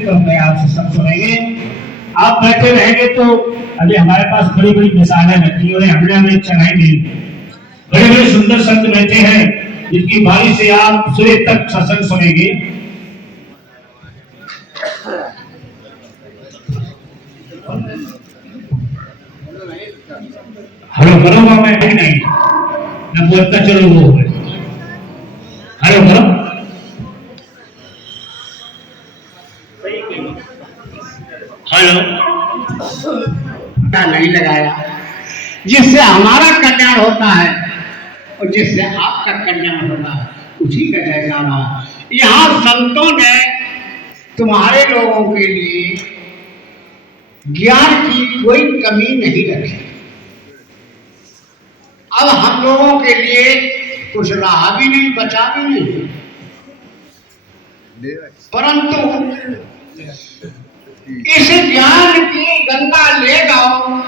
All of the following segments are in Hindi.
तो मैं आपसे सब सुनेंगे। आप बैठे रहेंगे तो अभी हमारे पास बड़ी बड़ी मिसालें रखी हुई, हमने हमें चढ़ाई नहीं। बड़े बड़े सुंदर संत बैठे हैं जिनकी बाणी से आप सुबह तक सत्संग सुनेंगे। हेलो करो मैं नहीं ना बोलता चलो वो हेलो करो हेलो नहीं लगाया जिससे हमारा कल्याण होता है और जिससे आपका कल्याण होता है उसी का जयकारा। यहाँ संतों ने तुम्हारे लोगों के लिए ज्ञान की कोई कमी नहीं रखी। अब हम लोगों के लिए कुछ रहा भी नहीं, बचा भी नहीं, परंतु इस ज्ञान की गंगा ले जाओ।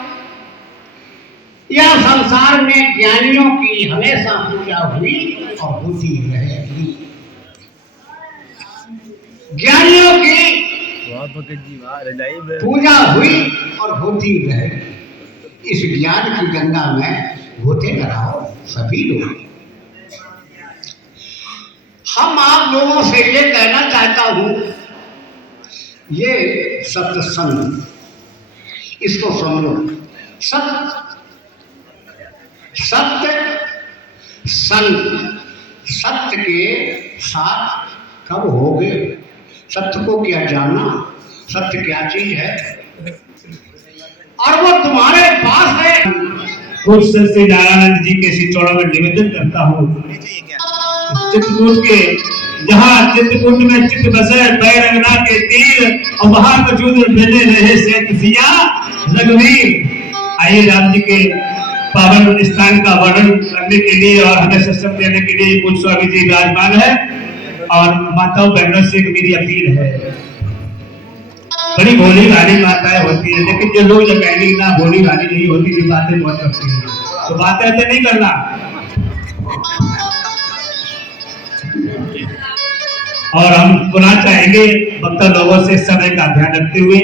यह संसार में ज्ञानियों की हमेशा पूजा हुई और होती रहेगी। ज्ञानियों की पूजा हुई और होती रहेगी। इस ज्ञान की गंगा में होते रहो सभी लोग। हम आप लोगों से ये कहना चाहता हूं, ये सत्संग इसको समझो। सत्य संग, सत्य के साथ कब होगे? सत्य को क्या जानना, सत्य क्या चीज है और वो तुम्हारे पास है। कुछ श्री नारायण जी के श्री चौड़ों में निवेदन करता हूँ। चित्रकूट के जहाँ चित्रकूट में चित्त बसे बैरंगना के तीर और वहां मौजूद बने रहे से सिया रघुवीर। आइए राम जी के पावन स्थान का वर्णन करने के लिए और हमें सत्संग देने के लिए कुछ स्वामी जी विराजमान है और माताओं बहनों से मेरी अपील है। बड़ी भोली भाली माताएं होती है, लेकिन जो लोग जब कहेंगे ना भोली भाली नहीं होती, जो बातें बहुत करती है, तो बातें ऐसे नहीं करना। और हम पुनः चाहेंगे भक्त लोगों से समय का ध्यान रखते हुए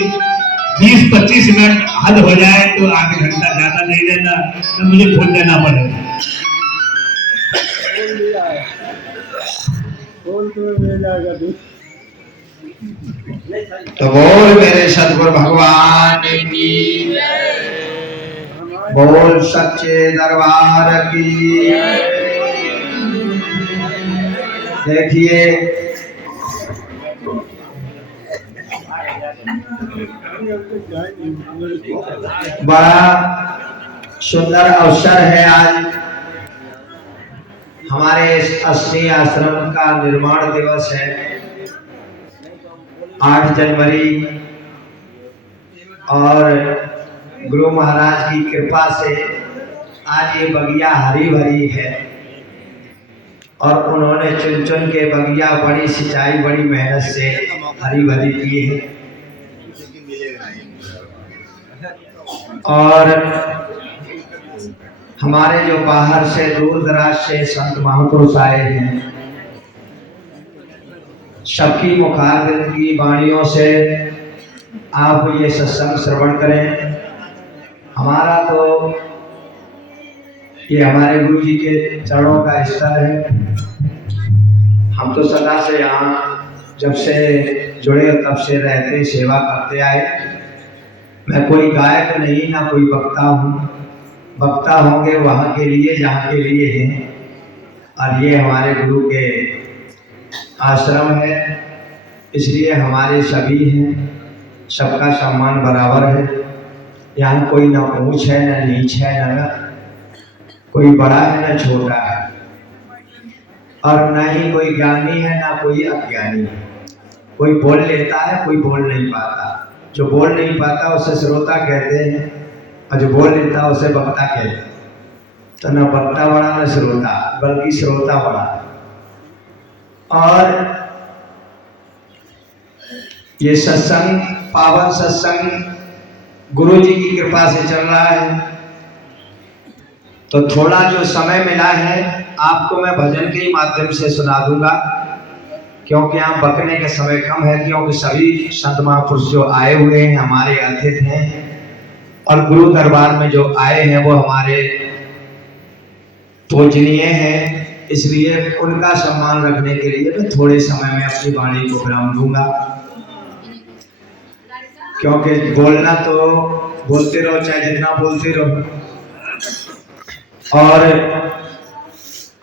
20-25 मिनट हद हो जाए तो आधे घंटा ज्यादा नहीं लेना, तो मुझे भूल देना पड़ेगा। तो बोल मेरे सतगुरु भगवान की, बोल सच्चे दरबार की। देखिए बड़ा सुंदर अवसर है। आज हमारे अश्विनी आश्रम का निर्माण दिवस है, 8 जनवरी, और गुरु महाराज की कृपा से आज ये बगिया हरी भरी है और उन्होंने चुन चुन के बगिया बड़ी सिंचाई बड़ी मेहनत से हरी भरी की है। और हमारे जो बाहर से दूर दराज से संत महापुरुष आए हैं, सबकी मुखारबिंद की वाणियों से आप ये सत्संग श्रवण करें। हमारा तो ये हमारे गुरु जी के चरणों का स्थल है। हम तो सदा से यहाँ जब से जुड़े तब से रहते सेवा करते आए। मैं कोई गायक नहीं ना कोई वक्ता हूँ। वक्ता होंगे वहाँ के लिए जहाँ के लिए हैं, और ये हमारे गुरु के आश्रम है, इसलिए हमारे सभी हैं, सबका सम्मान बराबर है। यहाँ कोई ना ऊंच है ना नीच है, ना कोई बड़ा है ना छोटा है, और ना ही कोई ज्ञानी है ना कोई अज्ञानी है। कोई बोल लेता है, कोई बोल नहीं पाता। जो बोल नहीं पाता उसे श्रोता कहते हैं, और जो बोल लेता है उसे वक्ता कहते हैं। तो ना वक्ता बड़ा ना श्रोता, बल्कि श्रोता बड़ा। और ये सत्संग, पावन सत्संग गुरु जी की कृपा से चल रहा है। तो थोड़ा जो समय मिला है आपको मैं भजन के ही माध्यम से सुना दूंगा, क्योंकि यहाँ बकने के समय कम है, क्योंकि सभी संत महापुरुष जो आए हुए हैं हमारे अतिथि हैं और गुरु दरबार में जो आए हैं वो हमारे पूजनीय हैं, इसलिए उनका सम्मान रखने के लिए मैं थोड़े समय में अपनी वाणी को विराम दूंगा। क्योंकि बोलना तो बोलते रहो, चाहे जितना बोलते रहो, और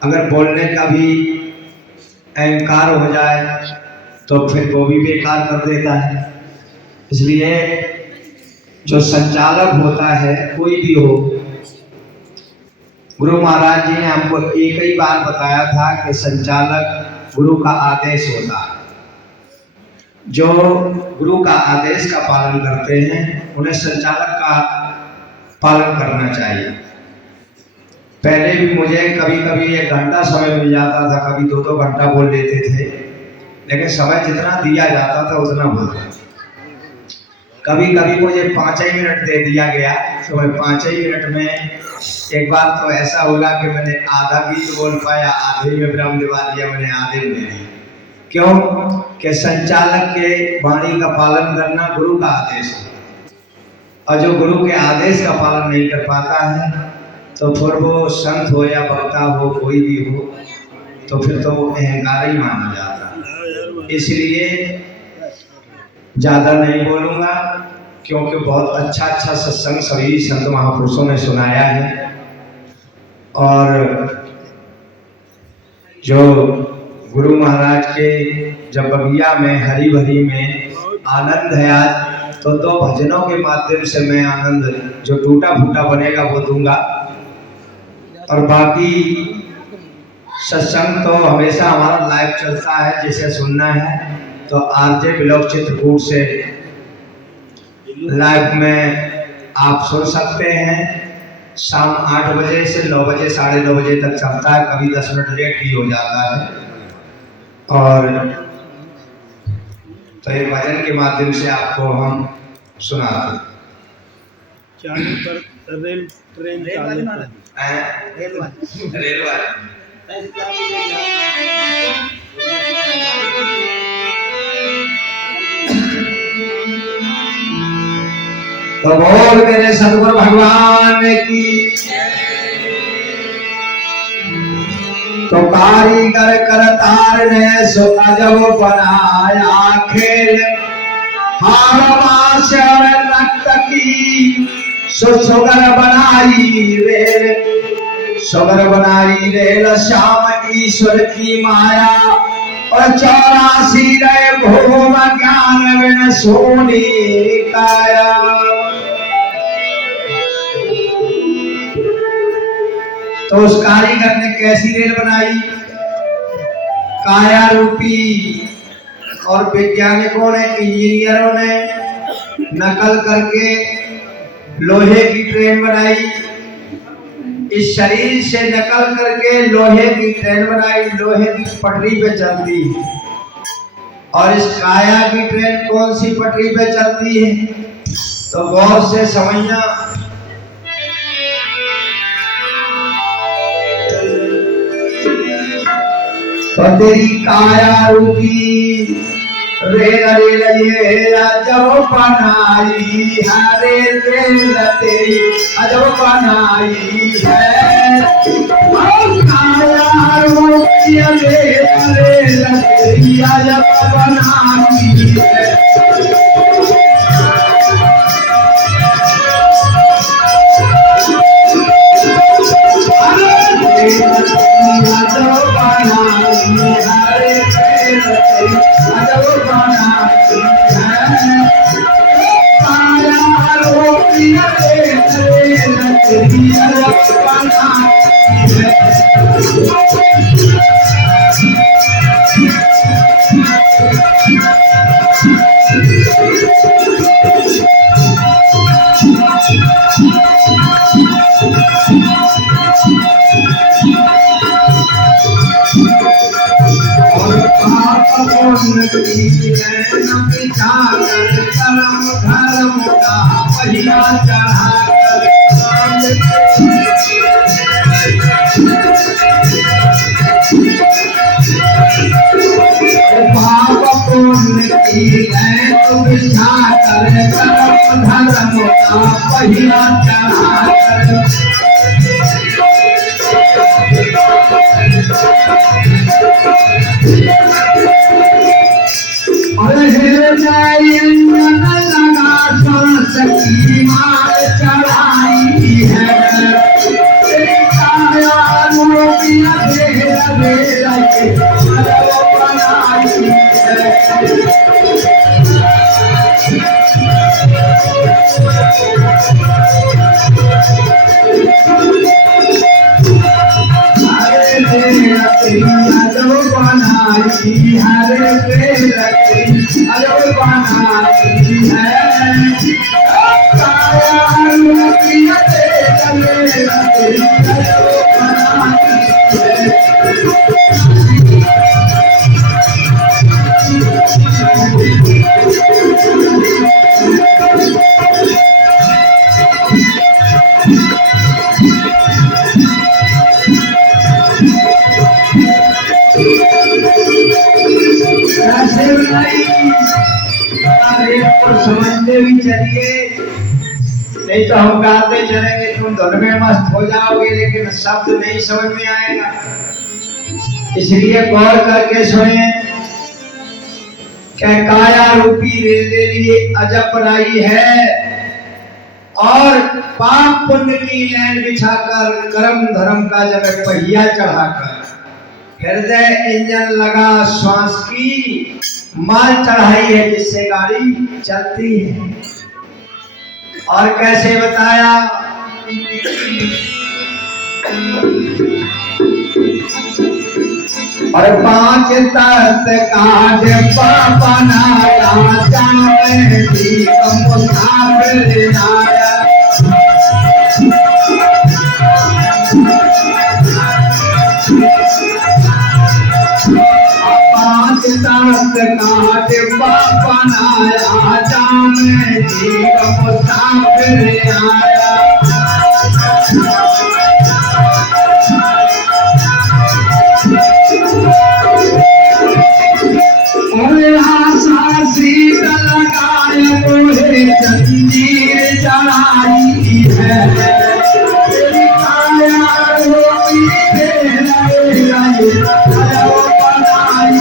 अगर बोलने का भी अहंकार हो जाए तो फिर वो भी बेकार कर देता है। इसलिए जो संचालक होता है कोई भी हो, गुरु महाराज जी ने हमको एक ही बार बताया था कि संचालक गुरु का आदेश होता है। जो गुरु का आदेश का पालन करते हैं उन्हें संचालक का पालन करना चाहिए। पहले भी मुझे कभी कभी 1 घंटा समय मिल जाता था, कभी 2-2 घंटा बोल लेते थे, लेकिन समय जितना दिया जाता था उतना बोलता। कभी कभी मुझे 5 ही मिनट दे दिया गया, तो मैं 5 ही मिनट में, एक बार तो ऐसा होगा कि मैंने आधा गीत बोल पाया, आधे में विराम दिवा दिया, मैंने आधे में दे दिया। क्यों कि संचालक के वाणी का पालन करना गुरु का आदेश है, और जो गुरु के आदेश का पालन नहीं कर पाता है तो फिर वो संत हो या वक्ता हो, कोई भी हो, तो फिर तो वो अहंकार ही माना जाता है। इसलिए ज़्यादा नहीं बोलूँगा, क्योंकि बहुत अच्छा अच्छा सत्संग सभी संत महापुरुषों ने सुनाया है। और जो गुरु महाराज के जब बगिया में हरी भरी में आनंद है आज, तो 2 भजनों के माध्यम से मैं आनंद जो टूटा फूटा बनेगा वो दूंगा। और बाकी सत्संग तो हमेशा हमारा लाइव चलता है, जिसे सुनना है तो आरजे ब्लॉग चित्रकूट से लाइव में आप सुन सकते हैं। शाम 8 बजे से 9 बजे, 9:30 बजे तक चलता है, कभी 10 मिनट लेट भी हो जाता है। और तो ये भजन के माध्यम से आपको हम सुनाते हैं। चालू पर रेल ट्रेन चालू कर रेलवा तो बोल मेरे सतगुरु भगवान की। तो कारीगर करतार ने सो अजब बनाया खेल, हार से रक्त की सो सुगर बनाई रेल, सुगर बनाई रेल श्याम ईश्वर की माया, और 84 रहे भोग ज्ञान बिन सोनी काया। तो उस कारीगर ने कैसी रेल बनाई? काया रूपी, और वैज्ञानिकों ने, इंजीनियरों ने नकल करके लोहे की ट्रेन बनाई। इस शरीर से नकल करके लोहे की ट्रेन बनाई, लोहे की पटरी पे चलती है। और इस काया की ट्रेन कौन सी पटरी पे चलती है? तो गौर से समझना। तो तेरी काया रूपी रेल रेल ये अजब बनाई है, रेल तेरी अजब बनाई है। काया रूपी रेल रेल तेरी अजब बनाई है। पहिया चढ़ाकर और हृदय लगा सांस की मार चढ़ाई है काया रूपिया बेरा बेरा के बनाई हरे बेरा बनाई है काया रूपिया बेरा बेरा के समझते भी चलिए, नहीं तो हम गाते चलेंगे तुम धुन में मस्त हो जाओगे, लेकिन शब्द नहीं समझ में आएगा। इसलिए गौर करके सुने क्या काया रूपी रेल ले लिए अजब बनाई है और पाप पुण्य की लैन बिछाकर कर्म धर्म का जब पहिया चढ़ाकर हृदय इंजन लगा श्वास की माल चढ़ाई है जिससे गाड़ी चलती है। और कैसे बताया और 5 तख्त का डिब्बा बनाया जाने भी मुसाफिर आया 5 तख्त का डिब्बा बनाया जाने भी मुसाफिर आया सीता लगाए मोहे जंजीर चढ़ाई है काया रूपी बेरा बनाई है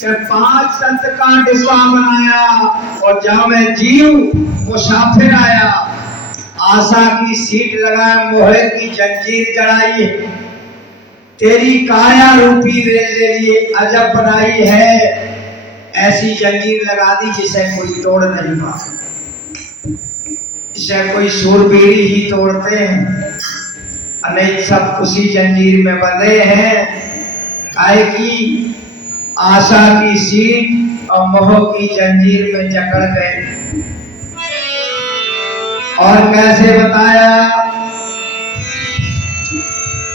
के 5 तख्त का डिब्बा बनाया और जहां में जीव मुसाफिर आया आशा की सीट लगाया मोहे की जंजीर जड़ाई तेरी काया रूपी रेल ले लिए अजब बनाई है ऐसी जंजीर लगा दी जिसे कोई तोड़ नहीं पाए जिसे कोई शूरबीरी ही तोड़ते हैं अनेक सब उसी जंजीर में बंधे हैं काहे की आशा की सीट और मोह की जंजीर में जकड़ गए। और कैसे बताया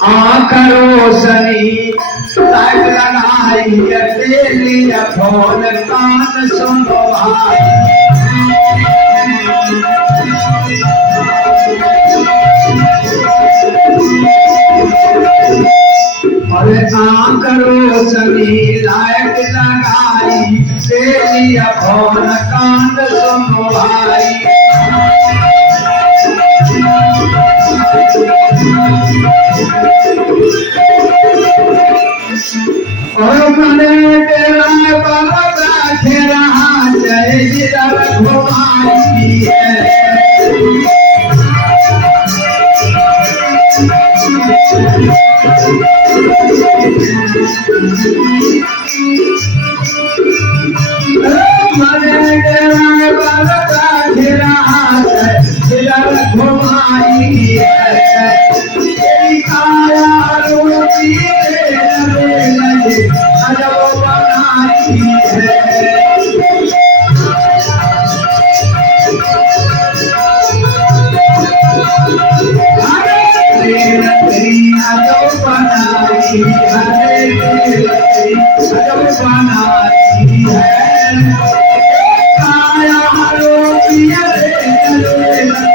आंख रोशनी तक लगाई तेरी फोन कान सुनो भाई और आंख रोशनी लाइट लगाई तेरी फोन कान सुनो भाई और मने तेरा बाबा तेरा जय जिधर घुमाई है मने तेरा बाबा तेरा जिधर घुमाई है तेरी काया रूपी अजब बनाई है हरे तेरी अजब बनाई है काया रूपी हरे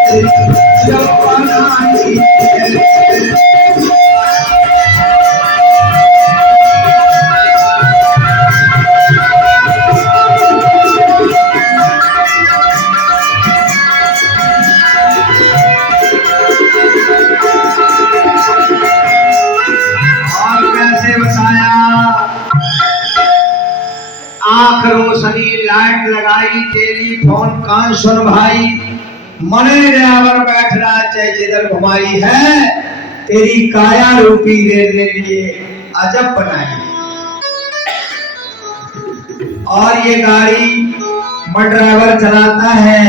तेरी अजब बनाई है। आंख रोशनी लाइट लगाई टेलीफोन कान सुन भाई मने ड्राइवर बैठ रहा चाहे जिधर घुमाई है तेरी काया रूपी रेल ले लिए अजब बनाई। और ये गाड़ी मन ड्राइवर चलाता है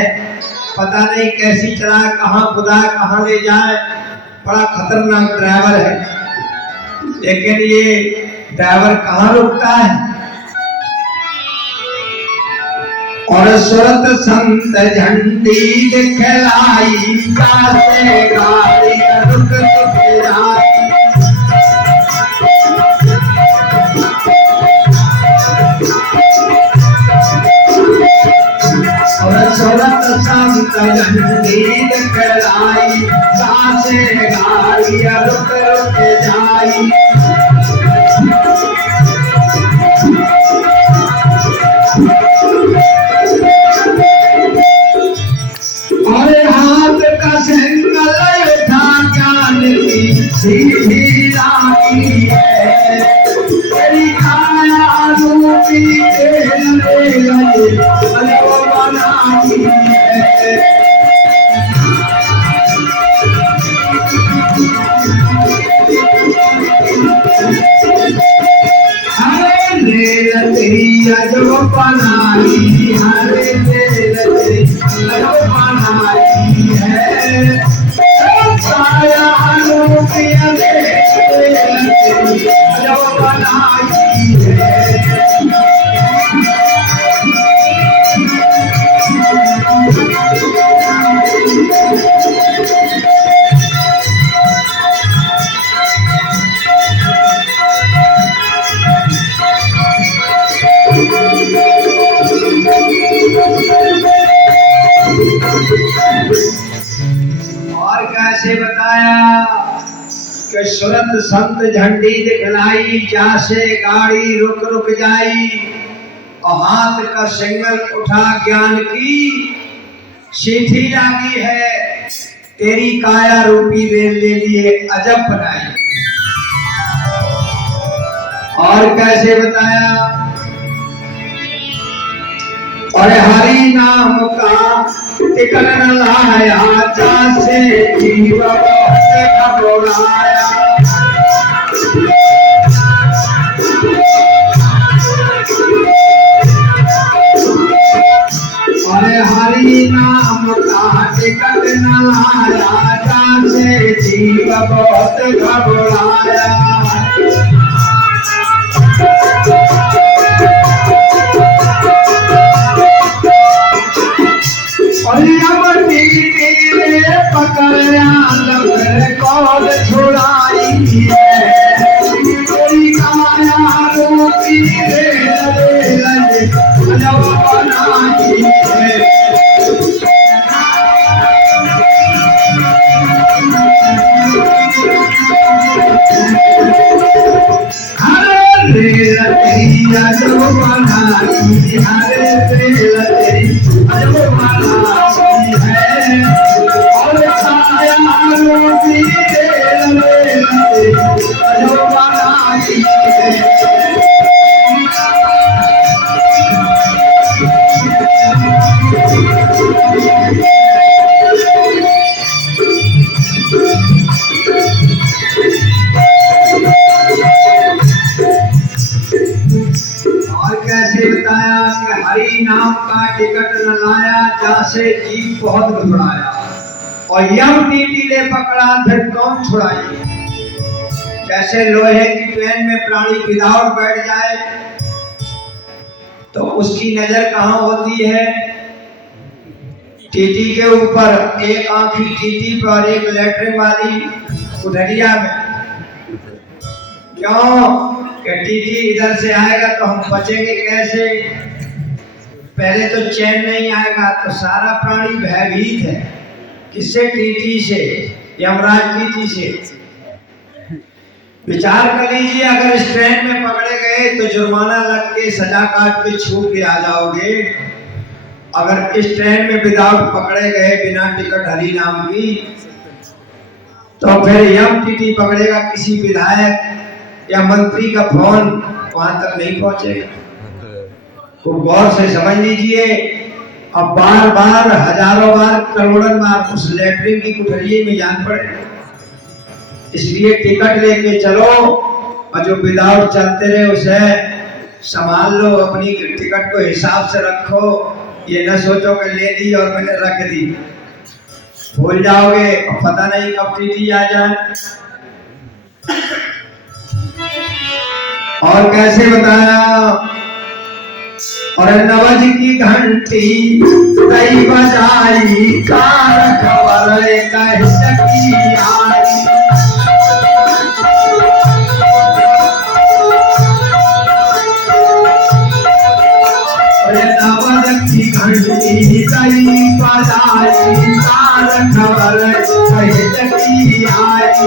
पता नहीं कैसी चलाए कहाँ खुदा कहाँ ले जाए बड़ा खतरनाक ड्राइवर है लेकिन ये ड्राइवर कहाँ रुकता है। और सुरत संत झंडी दिखलाई जासे गाड़ी रुक जाती और सुरत संत झंडी दिखलाई जासे गाड़ी रुक जाई। अरे हाथ का सिंगल उठा ज्ञान की सीधी रानी है तेरी काया रूपी तेरे लगे अजब बनाई है। हरे रेल तेरी अजब बनाई हरे रेल तेरी अजब बनाई है काया रूपी तेरी अजब बनाई है। और कैसे बताया कि सुरत संत झंडी दिखलाई जासे गाड़ी रुक रुक जाई और हाथ का सिंगल उठा ज्ञान की सीधी लागी है तेरी काया रूपी रेल ले लिए अजब बनाई। और कैसे बताया और हरि नाम का टिकट न लाया जासे जीव से घबराया। अरे हरि नाम का टिकट न लाया जासे जीव बहुत घबराया। पकड़या लग कौन छुड़ाई है तेरी काया रूपी रेल अजब बनाई है। हरे रेल तेरी अजब बनाई हरे रेल तेरी अजब बनाई है और काया रूपी रेल अजब बनाई है। और कैसे बताया कि हरि नाम का टिकट न लाया जासे जीव बहुत घबराया और यम टीटी ले पकड़ा फिर कौन छुड़ाई। जैसे लोहे की ट्रेन में प्राणी विदाउट बैठ जाए तो उसकी नजर कहाँ होती है टीटी के ऊपर, एक आंखी टीटी पर एक लेटरिन वाली उधरिया में क्यों कि टीटी इधर से आएगा तो हम बचेंगे कैसे? पहले तो चैन नहीं आएगा, तो सारा प्राणी भयभीत है। किससे? टीटी से, यमराज टीटी से। विचार कर लीजिए, अगर इस ट्रेन में पकड़े गए तो जुर्माना लग के सजा काट के छूट के आ जाओगे। अगर इस ट्रेन में विदाउट पकड़े गए, बिना टिकट हरी नाम की, तो फिर यम टीटी पकड़ेगा, किसी विधायक या मंत्री का फोन वहां तक नहीं पहुंचेगा। तो गौर से समझ लीजिए। अब बार बार, हजारों बार, करोड़ों बार उस लेटरिन की कुठरिये में जान पड़े। इसलिए टिकट लेके चलो, और जो विदाउट चलते रहे उसे संभाल लो, अपनी टिकट को हिसाब से रखो। ये न सोचो कि ले ली और मैंने रख दी, भूल जाओगे और पता नहीं कब टीटी आ जाए। और कैसे बताया? और नवज की घंटी कई बजाई, कार खबर कह सकी आई। नवज की घंटी कई बजाई, कार खबर कह सकी आई।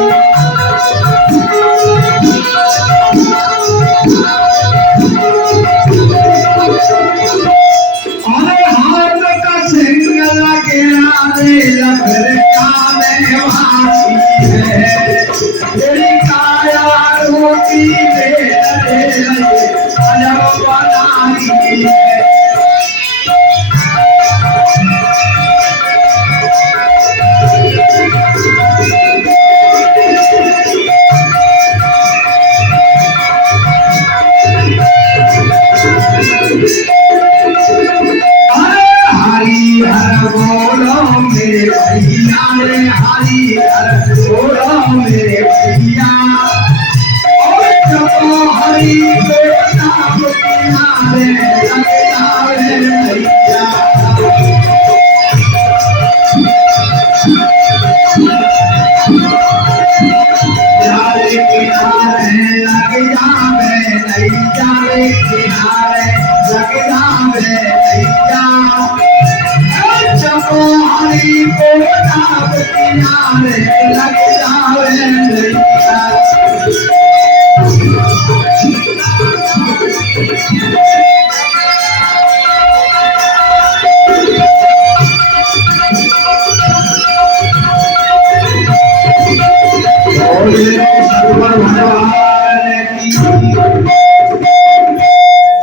लखर का मेवासी है, तेरी काया रोटी दे अजब बनाई है। हर बोलो मेरे भैया रे, हरी हर बोलो मेरे भैया। और जब हरी को नाम किनारे लगता है भैया। यारे किनारे लग जावे नैया रे, किनारे लग जावे नैया। हरी को नाम किनारे लग जावे नैया।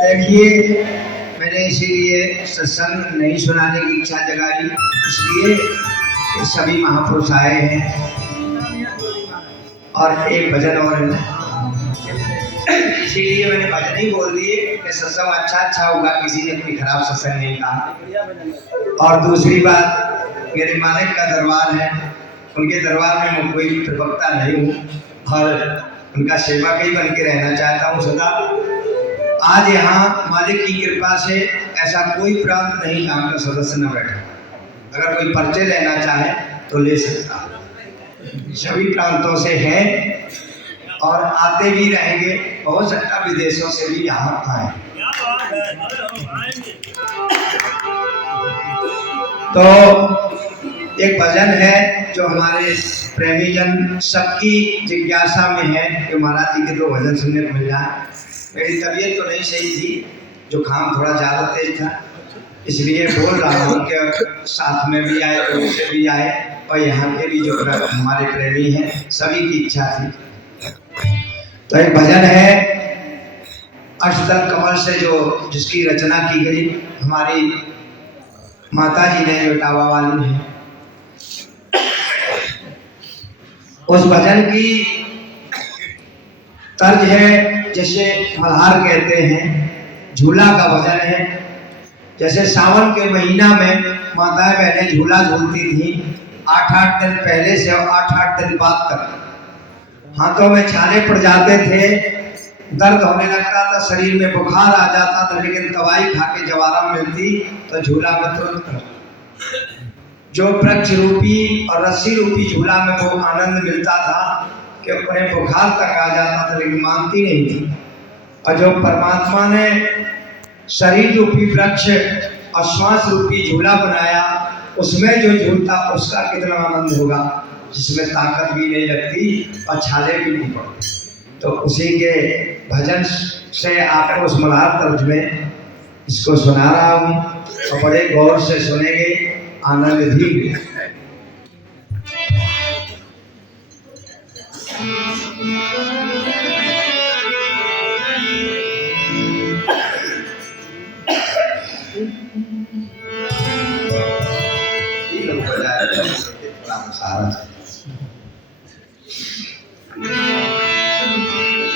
देखिए, मैंने इसीलिए सत्संग नहीं सुनाने की इच्छा जगाई, इसलिए कि सभी महापुरुष आए हैं। और एक भजन और है, इसीलिए मैंने भजन ही बोल दिए कि सत्संग अच्छा होगा, किसी ने कोई खराब सत्संग नहीं कहा। और दूसरी बात, मेरे मालिक का दरबार है, उनके दरबार में मैं कोई प्रवक्ता नहीं हूँ और उनका सेवक ही बन के रहना चाहता हूँ सदा। आज यहाँ मालिक की कृपा से ऐसा कोई प्रांत नहीं जहाँ का सदस्य न बैठा। अगर कोई परिचय लेना चाहे तो ले सकता, सभी प्रांतों से हैं और आते भी रहेंगे। हो सकता विदेशों से भी यहाँ आए। तो एक भजन है जो हमारे प्रेमी जन सबकी जिज्ञासा में है कि महाराज जी के दो भजन सुनने को मिल जाए। मेरी तबीयत तो नहीं सही थी, जुकाम थोड़ा ज़्यादा तेज था, इसलिए बोल रहा हूँ कि साथ में भी आए, दूर से भी आए, और यहाँ के भी जो हमारे प्रेमी हैं सभी की इच्छा थी। तो एक भजन है अष्टदल कमल से, जो जिसकी रचना की गई हमारी माता जी ने, इटावा वाली है। उस भजन की तर्ज है जैसे मल्हार कहते हैं, झूला का भजन है। जैसे सावन के महीना में माताएं बहनें झूला झूलती थी 8-8 दिन पहले से और 8-8 दिन बाद तक। हाथों में छाले पड़ जाते थे, दर्द होने लगता था, शरीर में बुखार आ जाता था, लेकिन दवाई खा के जब आराम मिलती तो झूला में तुरंत जो वृक्ष रूपी और रस्सी रूपी झूला में वो आनंद मिलता था, कि उन्हें बुखार तक आ जाता था लेकिन मानती नहीं थी। और जो परमात्मा ने शरीर रूपी वृक्ष और श्वास रूपी झूला बनाया, उसमें जो झूलता उसका कितना आनंद होगा, जिसमें ताकत भी नहीं लगती और छाले भी नहीं पड़ती। तो उसी के भजन से आपको उस मल्हार तर्ज में इसको सुना रहा हूँ और बड़े गौर से सुनेंगे, आनंद भी।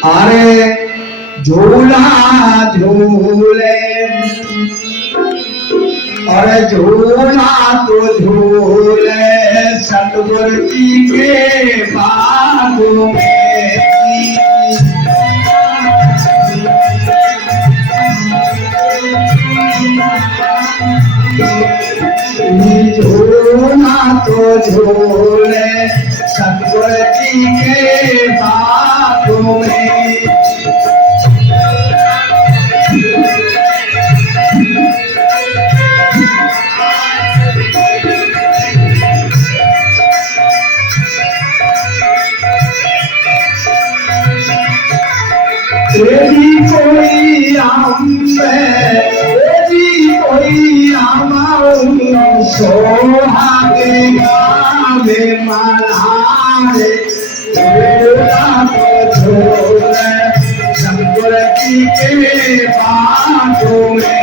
अरे झूला झूले और झूला तो झूले सतगुरु जी के बागों में। झूला तो झूले सतगुरु जी के बागों में। तेरी कोई राम है, तेरी कोई राम सोहागे गावे मल्हारे। झूला तो झूले सतगुरु जी के बागों में।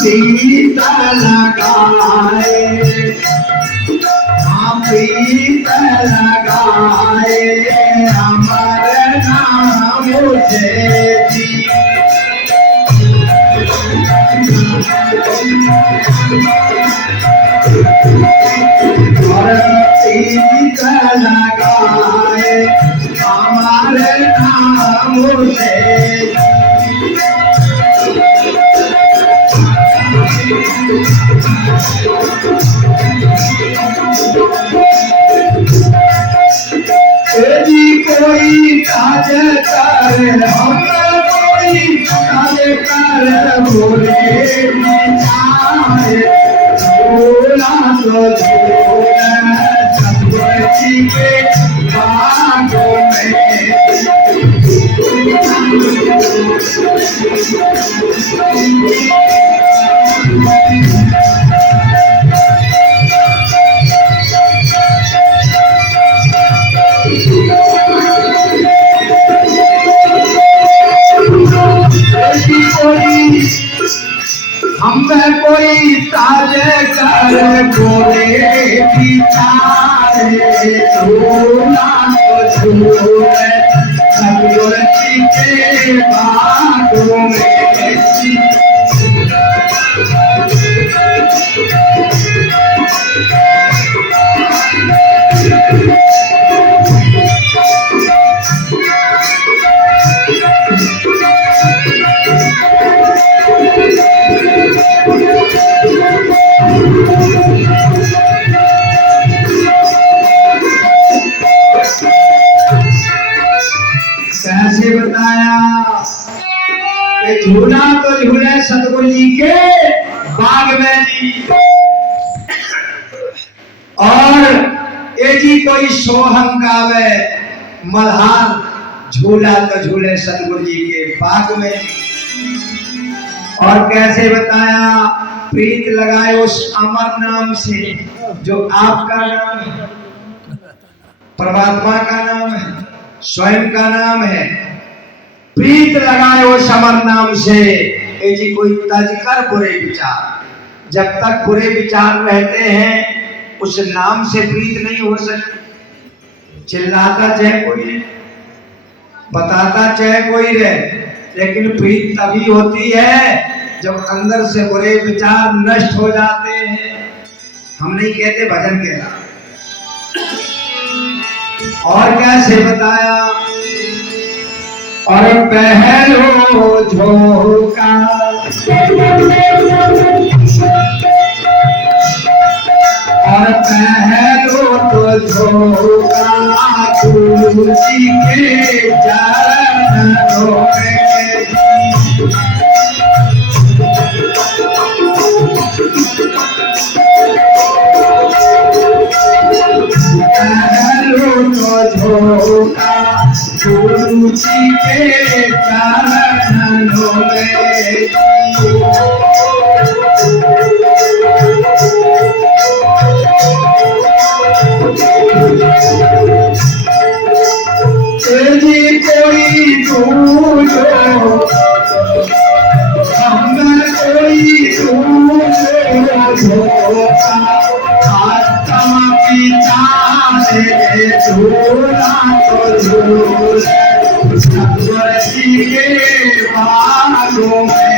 प्रीत लगाए, हाँ प्रीत लगाए अमर नाम से जी। और प्रीत लगाए अमर नाम से। जी कोई काज कर हम कोई काज कर बोले झूला तो झूला सतगुरु जी के बागों में। हमें कोई ताज कर गोरे बिचारे। झूला तो झूले सतगुरु जी के बागों में। कैसे बताया कि झूला तो झूले सतगुरु जी के बाग में जी। और ये जी कोई सोहम गावे मल्हार, झूला तो झूले सतगुरु जी के बाग में। और कैसे बताया प्रीत लगाए उस अमर नाम से, जो आपका नाम है, परमात्मा का नाम है, स्वयं का नाम है। प्रीत लगाए उस अमर नाम से। ए जी कोई तज कर बुरे विचार, जब तक बुरे विचार रहते हैं उस नाम से प्रीत नहीं हो सकती। चिल्लाता चाहे कोई, बताता चाहे कोई रहे, लेकिन प्रीत तभी होती है जब अंदर से बुरे विचार नष्ट हो जाते हैं। हम नहीं कहते, भजन कह रहा। और कैसे बताया, और पहलो झोंका और पहलो तो झोंका तुलसी के चरणों में। पहलो तो झोंका तुलसी के चरणों में। तेरी कोई दूजो हमर कोई दूजो आत्मा पिता से झूला तो झूल सत्वर जी के बालों में।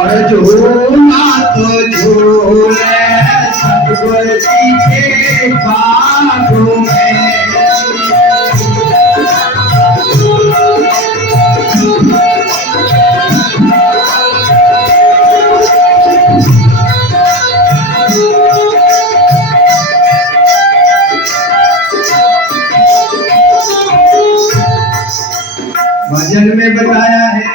और झूला तो झूले सतगुर जी के बागों में। भजन में बताया है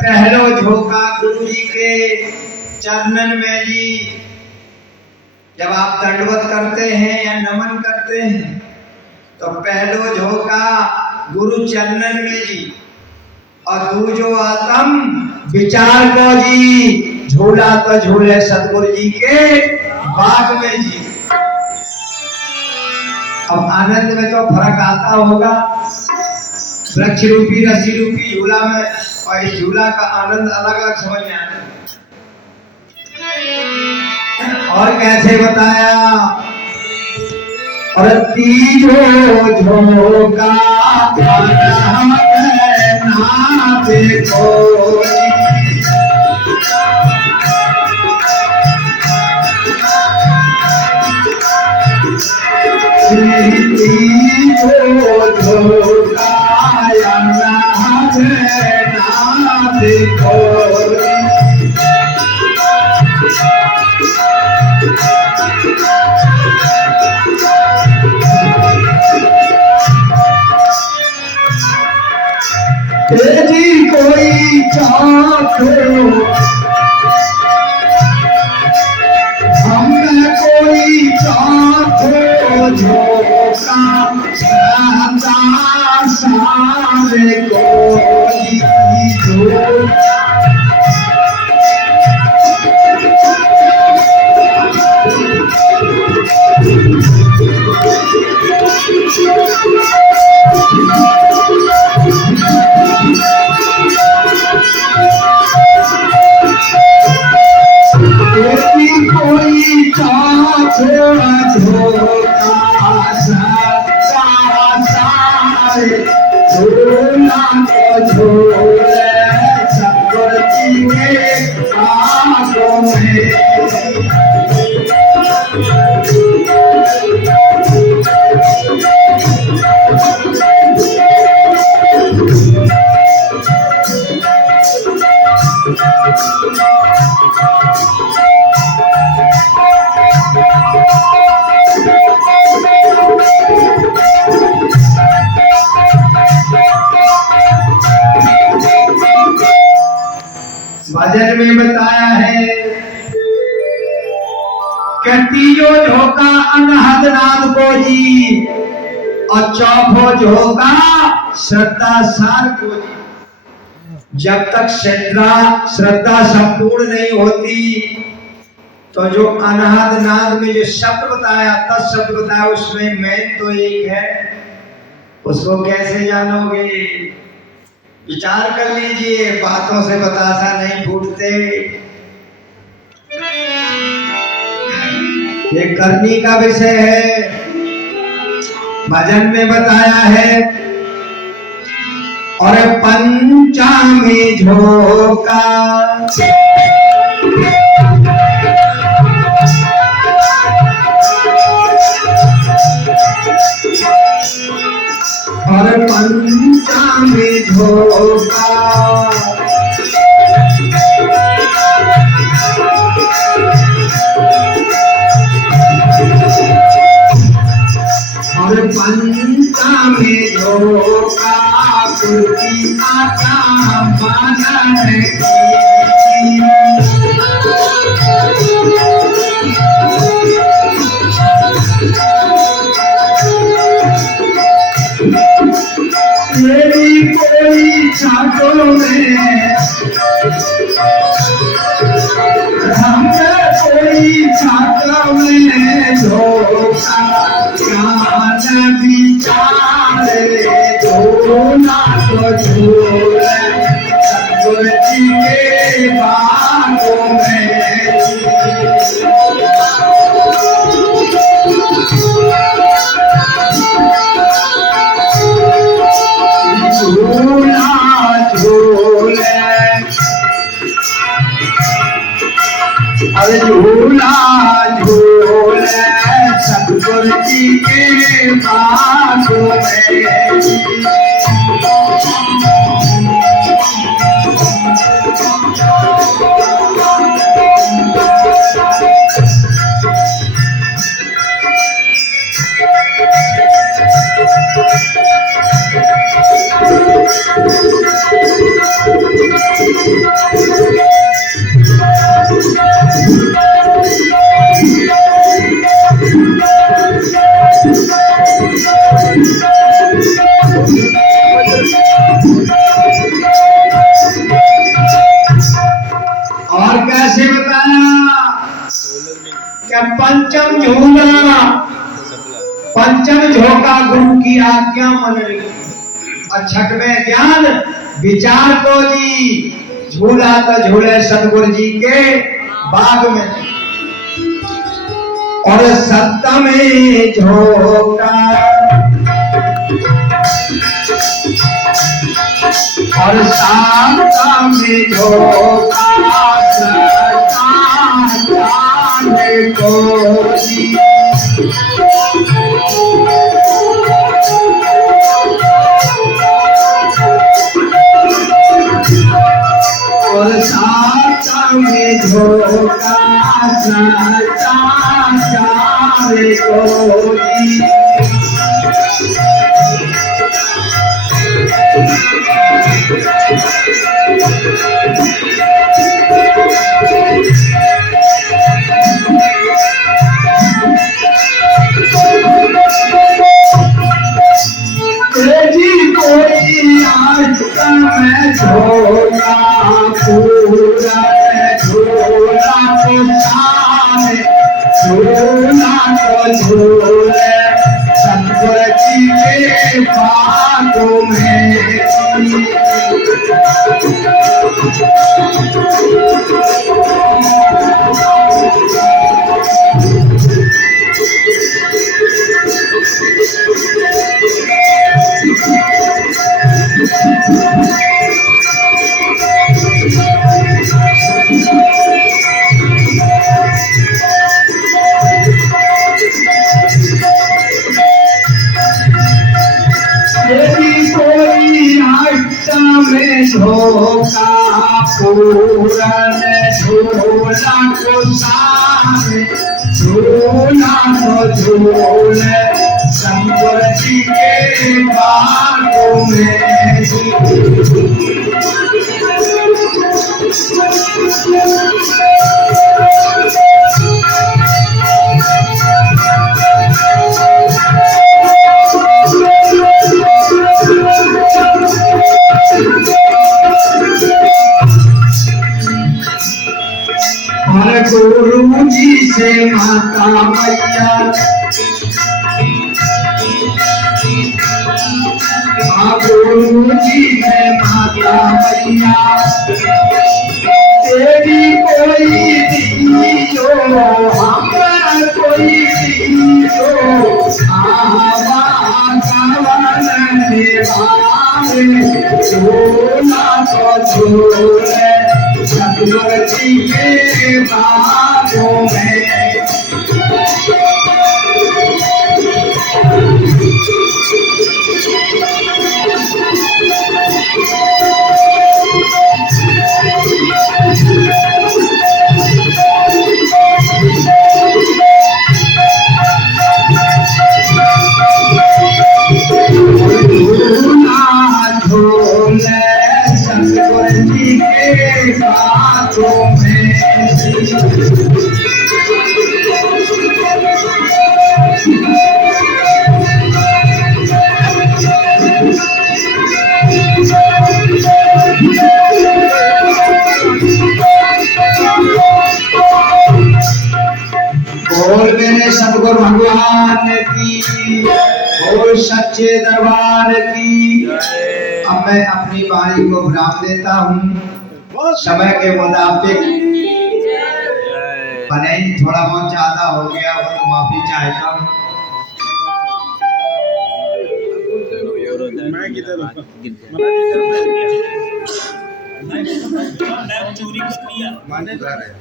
पहलो झोंका गुरु जी के चरणन में जी। जब आप दंडवत करते हैं या नमन करते हैं तो पहलो झोंका गुरु चरणन में जी, और दूजो आत्म विचार को जी झूला तो झूले सतगुरु जी के बाग में जी। अब आनंद में तो फर्क आता होगा, वृक्ष रूपी रस्सी रूपी झूला में और इस झूला का आनंद अलग अलग समझ में आता है। और कैसे बताया, और तीजो झोंका ना देखो तीजो झोंका ना देखो। तेरी कोई चाहो हमने कोई चाहो झोंका सदा सारे कोई झोंका। कोई चाहो झोंका सदा सारे झूला को झूले सतगुर जी के बागों में। भजन में बताया है कि तीजो झोंका अनहद नाद को जी, और चौथो झोंका श्रद्धा सार को जब तक श्रद्धा संपूर्ण नहीं होती तो जो अनाद नाद में जो शब्द बताया, तत्शब्द बताया, उसमें मैं तो एक है, उसको कैसे जानोगे? विचार कर लीजिए, बातों से बतासा नहीं फूटते। ये करनी का विषय है। भजन में बताया है, और पंचामी झोंका और पंचामी झोंका और पंचामी झोंका कुर्ती आका मानन की मेरी कोई छातों में हम कोई छातों में धोखा ज्ञान विचारे धोना तो झूले सतगुरु जी के बागों में झूला झूले अरे झूला झूले सतगुरु जी के बागों में और कैसे बताया क्या पंचम झूला, पंचम झोंका गुरु की आज्ञा मन रही और छठवें ज्ञान विचार को जी झूला तो झूले सतगुरु जी के बाग में और सप्तमें झोंका और शांता में झोंका को और शांता में झोंका को जी कोई आज का मैं झोला पूरा झोला को सारे झोला को झोले सतगुरु जी के बागों में झोंका पूरन झोला को सारे झोला को झोले शंकर जी के बागों में गुरु जी से माता मैया, गुरु जी से माता मैया, तेरी कोई दीजो हम कोई दीजो, सोना तो छोड़े सतगुरु जी के बातों में। सतगुरु जी के बातों में। बोल मेरे सतगुरु भगवान की, बोल सच्चे दरबार की। अब मैं अपनी वाणी को विराम देता हूँ। समय के मुताबिक भले ही थोड़ा बहुत ज्यादा हो गया हो तो माफी चाहता हूँ। मैं किधर हूँ? चोरी कर लिया। माने जा रहे हैं।